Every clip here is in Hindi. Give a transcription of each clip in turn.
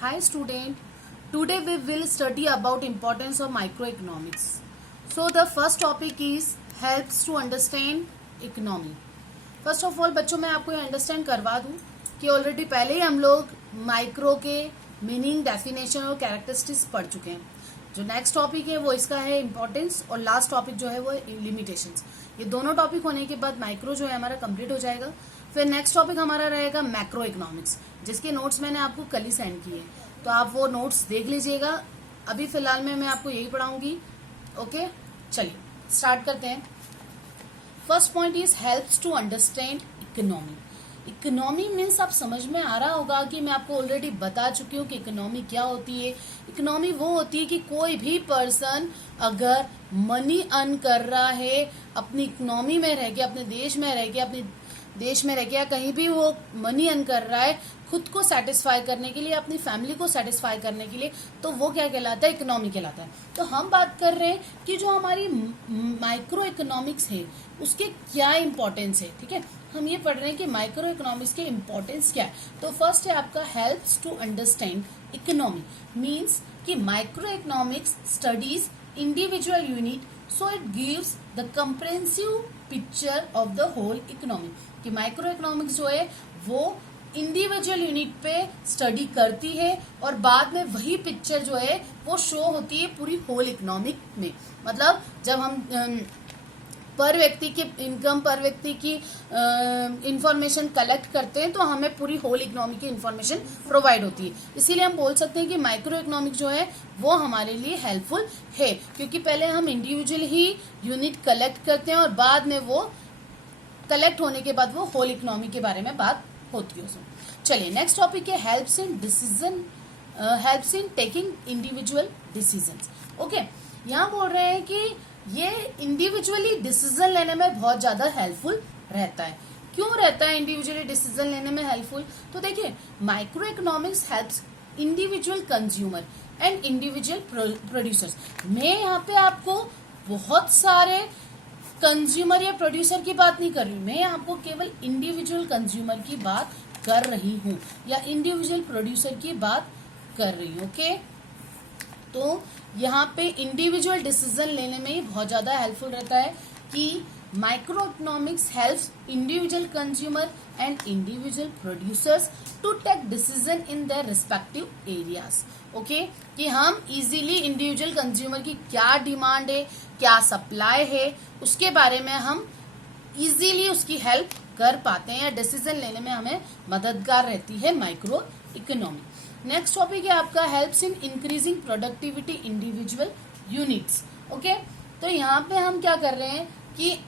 Hi student, today we will study about importance of microeconomics. So the first topic is helps to understand economy. First of all बच्चों मैं आपको ये अंडरस्टैंड करवा दूं कि ऑलरेडी पहले ही हम लोग माइक्रो के मीनिंग, डेफिनेशन और कैरेक्टरिस्टिक्स पढ़ चुके हैं. जो नेक्स्ट टॉपिक है वो इसका है इम्पोर्टेंस और लास्ट टॉपिक जो है वो लिमिटेशंस. ये दोनों टॉपिक होने के बाद माइक्रो जो है हमारा कंप्लीट हो जाएगा. फिर नेक्स्ट टॉपिक हमारा रहेगा मैक्रो इकोनॉमिक्स, जिसके नोट्स मैंने आपको कल ही सेंड किए, तो आप वो नोट्स देख लीजिएगा. अभी फिलहाल में मैं आपको यही पढ़ाऊंगी. ओके, चलिए स्टार्ट करते हैं. First point is helps to understand economy. Economy means आप समझ में आ रहा होगा कि मैं आपको ऑलरेडी बता चुकी हूँ कि इकोनॉमी क्या होती है. इकोनॉमी वो होती है कि कोई भी पर्सन अगर मनी अर्न कर रहा है अपनी इकोनॉमी में रह के, अपने देश में रह के, अपने देश में रह के या कहीं भी वो मनी अर्न कर रहा है खुद को सेटिस्फाई करने के लिए, अपनी फैमिली को सेटिस्फाई करने के लिए, तो वो क्या कहलाता है? इकोनॉमी कहलाता है. तो हम बात कर रहे हैं कि जो हमारी माइक्रो इकोनॉमिक्स है उसके क्या इंपॉर्टेंस है. ठीक है, हम ये पढ़ रहे हैं कि माइक्रो इकोनॉमिक्स के इंपॉर्टेंस क्या है. तो फर्स्ट है आपका helps to understand economy. Means कि micro economics studies individual unit, so it gives the comprehensive picture of the whole economy. कि माइक्रो इकोनॉमिक्स जो है वो इंडिविजुअल यूनिट पे स्टडी करती है और बाद में वही पिक्चर जो है वो शो होती है पूरी होल इकोनॉमिक में. मतलब जब हम पर व्यक्ति की इनकम, पर व्यक्ति की इंफॉर्मेशन कलेक्ट करते हैं तो हमें पूरी होल इकोनॉमी की इंफॉर्मेशन प्रोवाइड होती है. इसीलिए हम बोल सकते हैं कि माइक्रो इकोनॉमिक जो है वो हमारे लिए हेल्पफुल है, क्योंकि पहले हम इंडिविजुअल ही यूनिट कलेक्ट करते हैं और बाद में वो कलेक्ट होने के बाद वो होल इकोनॉमी के बारे में बात होती है उसमें. चलिए नेक्स्ट टॉपिक है helps in decision, helps in taking individual decisions. Okay, यहाँ बोल रहे हैं कि ये इंडिविजुअली डिसीजन लेने में बहुत ज्यादा हेल्पफुल रहता है. क्यों रहता है इंडिविजुअली डिसीजन लेने में हेल्पफुल? तो देखिए, micro economics helps individual consumer and individual producers. मैं यहाँ पे आपको बहुत सारे कंज्यूमर या प्रोड्यूसर की बात नहीं कर रही हूँ, मैं आपको केवल इंडिविजुअल कंज्यूमर की बात कर रही हूँ या इंडिविजुअल प्रोड्यूसर की बात कर रही हूँ. ओके, तो यहाँ पे इंडिविजुअल डिसीजन लेने में ही बहुत ज्यादा हेल्पफुल रहता है कि micro economics helps individual consumer and individual producers to take decision in their respective areas. Okay, कि हम इजीली इंडिविजुअल कंज्यूमर की क्या डिमांड है, क्या सप्लाई है, उसके बारे में हम इजीली उसकी हेल्प कर पाते हैं या डिसीजन लेने में हमें मददगार रहती है माइक्रो इकोनॉमी. नेक्स्ट टॉपिक है आपका helps in increasing productivity individual units. Okay, तो यहाँ पे हम क्या कर रहे हैं कि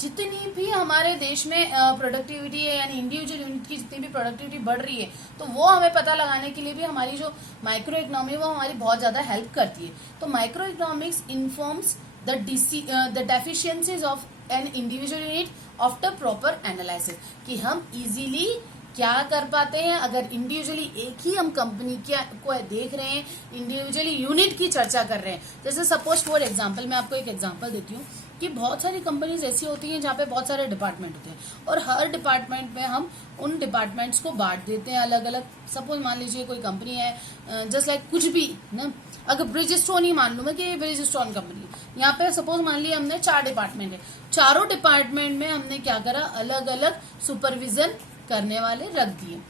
जितनी भी हमारे देश में प्रोडक्टिविटी है, यानी इंडिविजुअल यूनिट की जितनी भी प्रोडक्टिविटी बढ़ रही है, तो वो हमें पता लगाने के लिए भी हमारी जो माइक्रो इकोनॉमी है वो हमारी बहुत ज्यादा हेल्प करती है. तो micro economics informs the deficiencies of an individual unit after proper analysis. कि हम इजीली क्या कर पाते हैं अगर इंडिविजुअली एक ही हम कंपनी को देख रहे हैं, इंडिविजुअली यूनिट की चर्चा कर रहे हैं. जैसे सपोज फॉर एग्जांपल, मैं आपको एक एग्जांपल देती हूँ कि बहुत सारी कंपनीज ऐसी होती हैं जहाँ पे बहुत सारे डिपार्टमेंट होते हैं और हर डिपार्टमेंट में हम उन डिपार्टमेंट्स को बांट देते हैं अलग अलग. सपोज मान लीजिए कोई कंपनी है, जस्ट लाइक कुछ भी ना, अगर ब्रिजस्टोन ही मान लूँ मैं कि ब्रिजस्टोन कंपनी, यहाँ पे सपोज मान लिया हमने 4 डिपार्टमेंट है, चारों डिपार्टमेंट में हमने क्या करा, अलग अलग सुपरविजन करने वाले रख दिए.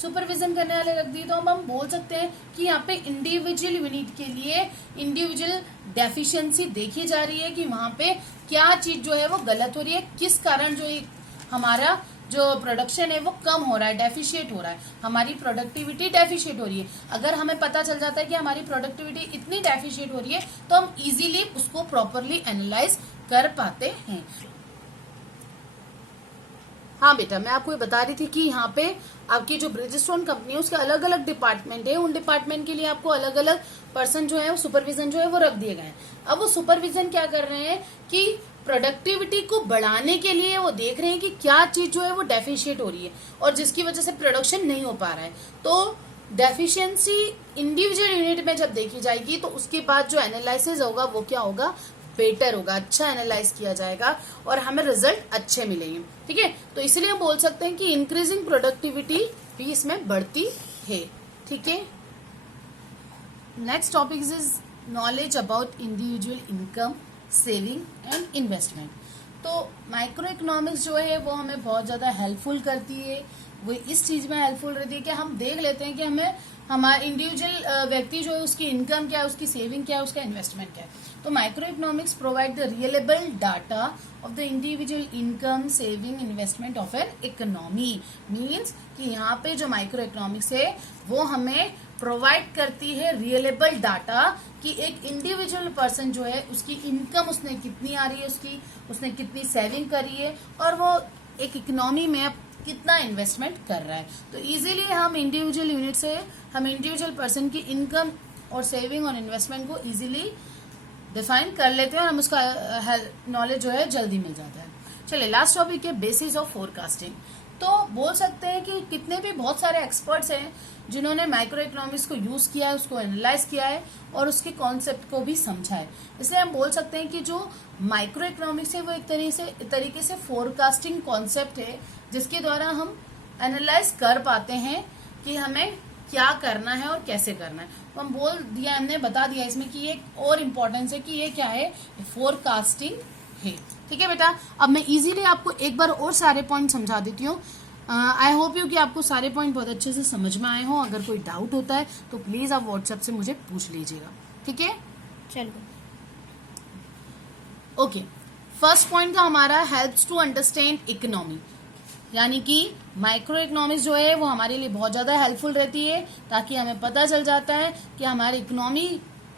सुपरविजन करने वाले रख दिए तो हम बोल सकते हैं कि यहाँ पे इंडिविजुअल यूनिट के लिए इंडिविजुअल डेफिशिएंसी देखी जा रही है कि वहां पे क्या चीज जो है वो गलत हो रही है, किस कारण जो हमारा जो प्रोडक्शन है वो कम हो रहा है, डेफिशिएट हो रहा है, हमारी प्रोडक्टिविटी डेफिशिएट हो रही है. अगर हमें पता चल जाता है कि हमारी प्रोडक्टिविटी इतनी डेफिशिएट हो रही है तो हम इजीली उसको प्रॉपरली एनालाइज कर पाते हैं. हाँ बेटा, मैं आपको ये बता रही थी कि यहाँ पे आपकी जो ब्रिजस्टोन कंपनी है उसके अलग अलग डिपार्टमेंट है, उन डिपार्टमेंट के लिए आपको अलग अलग पर्सन जो है वो सुपरविजन जो है वो रख दिए गए हैं. अब वो सुपरविजन क्या कर रहे हैं कि प्रोडक्टिविटी को बढ़ाने के लिए वो देख रहे हैं कि क्या चीज जो है वो डेफिशिएट हो रही है और जिसकी वजह से प्रोडक्शन नहीं हो पा रहा है. तो डेफिशिएंसी इंडिविजुअल यूनिट में जब देखी जाएगी तो उसके बाद जो एनालिसिस होगा वो क्या होगा, बेटर होगा, अच्छा एनालाइज किया जाएगा और हमें रिजल्ट अच्छे मिलेंगे. ठीक है, तो इसलिए हम बोल सकते हैं कि इंक्रीजिंग प्रोडक्टिविटी भी इसमें बढ़ती है. ठीक है। Next topic is knowledge about individual income, saving and investment. तो माइक्रो इकोनॉमिक्स जो है वो हमें बहुत ज्यादा हेल्पफुल करती है। वो इस चीज में हेल्पफुल रहती है कि हम देख लेते हैं कि हमें हमारा इंडिविजुअल व्यक्ति जो है उसकी इनकम क्या है, उसकी सेविंग क्या है, उसका इन्वेस्टमेंट क्या है। तो micro economics provide the reliable data of the individual income, saving, investment of an economy. Means कि यहाँ पे जो माइक्रो इकोनॉमिक्स है वो हमें प्रोवाइड करती है रियलेबल डाटा कि एक इंडिविजुअल पर्सन जो है उसकी इनकम उसने कितनी आ रही है, उसने कितनी सेविंग करी है और वो एक इकोनॉमी में कितना इन्वेस्टमेंट कर रहा है। तो इजीली हम इंडिविजुअल यूनिट से हम इंडिविजुअल पर्सन की इनकम और सेविंग और इन्वेस्टमेंट को इजीली डिफाइन कर लेते हैं और हम उसका नॉलेज जो है जल्दी मिल जाता है। चलिए लास्ट टॉपिक है बेसिस ऑफ फोरकास्टिंग। तो बोल सकते हैं कि कितने भी बहुत सारे एक्सपर्ट्स हैं जिन्होंने माइक्रो इकोनॉमिक्स को यूज किया है, उसको एनालाइज किया है और उसके कॉन्सेप्ट को भी समझा है। इसलिए हम बोल सकते हैं कि जो माइक्रो इकोनॉमिक्स है वो एक तरीके से फोरकास्टिंग कॉन्सेप्ट है जिसके द्वारा हम एनालाइज कर पाते हैं कि हमें क्या करना है और कैसे करना है। तो हम बोल दिया, हमने बता दिया इसमें कि ये और इम्पोर्टेंस है कि ये क्या है, फोरकास्टिंग है। ठीक है बेटा, अब मैं इजीली आपको एक बार और सारे पॉइंट समझा देती हूँ। आई होप यू कि आपको सारे पॉइंट बहुत अच्छे से समझ में आए हो। अगर कोई डाउट होता है तो प्लीज आप व्हाट्सएप से मुझे पूछ लीजिएगा। ठीक है, चलो ओके। फर्स्ट पॉइंट था हमारा हेल्प्स टू अंडरस्टैंड इकोनॉमी, यानी कि माइक्रो इकोनॉमिक्स जो है वो हमारे लिए बहुत ज्यादा हेल्पफुल रहती है ताकि हमें पता चल जाता है कि हमारे इकोनॉमी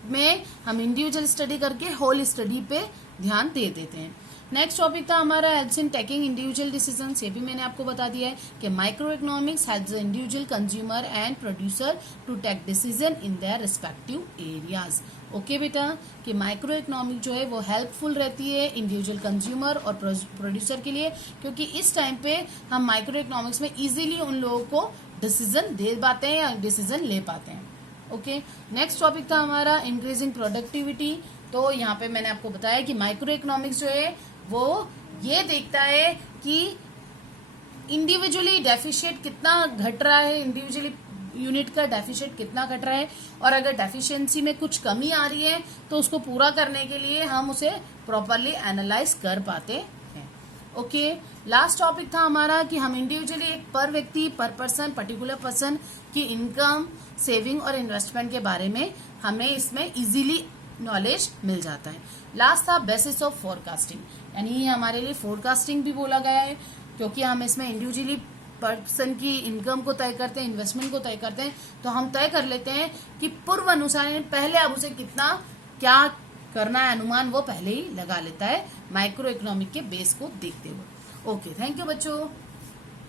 में हम इंडिविजुअल स्टडी करके होल स्टडी पे ध्यान दे देते हैं। नेक्स्ट टॉपिक था हमारा helps in taking individual decision. ये भी मैंने आपको बता दिया है कि micro economics helps the individual consumer and producer to take decision in their respective areas. Okay बेटा, कि माइक्रो इकोनॉमिक जो है वो हेल्पफुल रहती है इंडिविजुअल कंज्यूमर और प्रोड्यूसर के लिए, क्योंकि इस टाइम पे हम माइक्रो इकोनॉमिक्स में इजीली उन लोगों को डिसीजन दे पाते हैं या डिसीजन ले पाते हैं। ओके, नेक्स्ट टॉपिक था हमारा इंक्रीजिंग प्रोडक्टिविटी। तो यहाँ पे मैंने आपको बताया कि माइक्रो इकोनॉमिक्स जो है वो ये देखता है कि इंडिविजुअली डेफिशिएट कितना घट रहा है, इंडिविजुअली यूनिट का डेफिशिएट कितना घट रहा है, और अगर डेफिशिएंसी में कुछ कमी आ रही है तो उसको पूरा करने के लिए हम उसे प्रॉपरली एनालाइज कर पाते हैं। ओके, लास्ट टॉपिक था हमारा कि हम इंडिविजुअली एक पर व्यक्ति, पर पर्सन, पर्टिकुलर पर्सन की इनकम, सेविंग और इन्वेस्टमेंट के बारे में हमें इसमें इजीली नॉलेज मिल जाता है। लास्ट था बेसिस ऑफ फोरकास्टिंग, यानी ये हमारे लिए फोरकास्टिंग भी बोला गया है क्योंकि हम इसमें इंडिविजुअली पर्सन की इनकम को तय करते हैं, इन्वेस्टमेंट को तय करते हैं। तो हम तय कर लेते हैं कि पूर्व अनुसार पहले अब उसे कितना क्या करना है, अनुमान वो पहले ही लगा लेता है माइक्रो इकोनॉमिक के बेस को देखते हुए। ओके, थैंक यू बच्चों।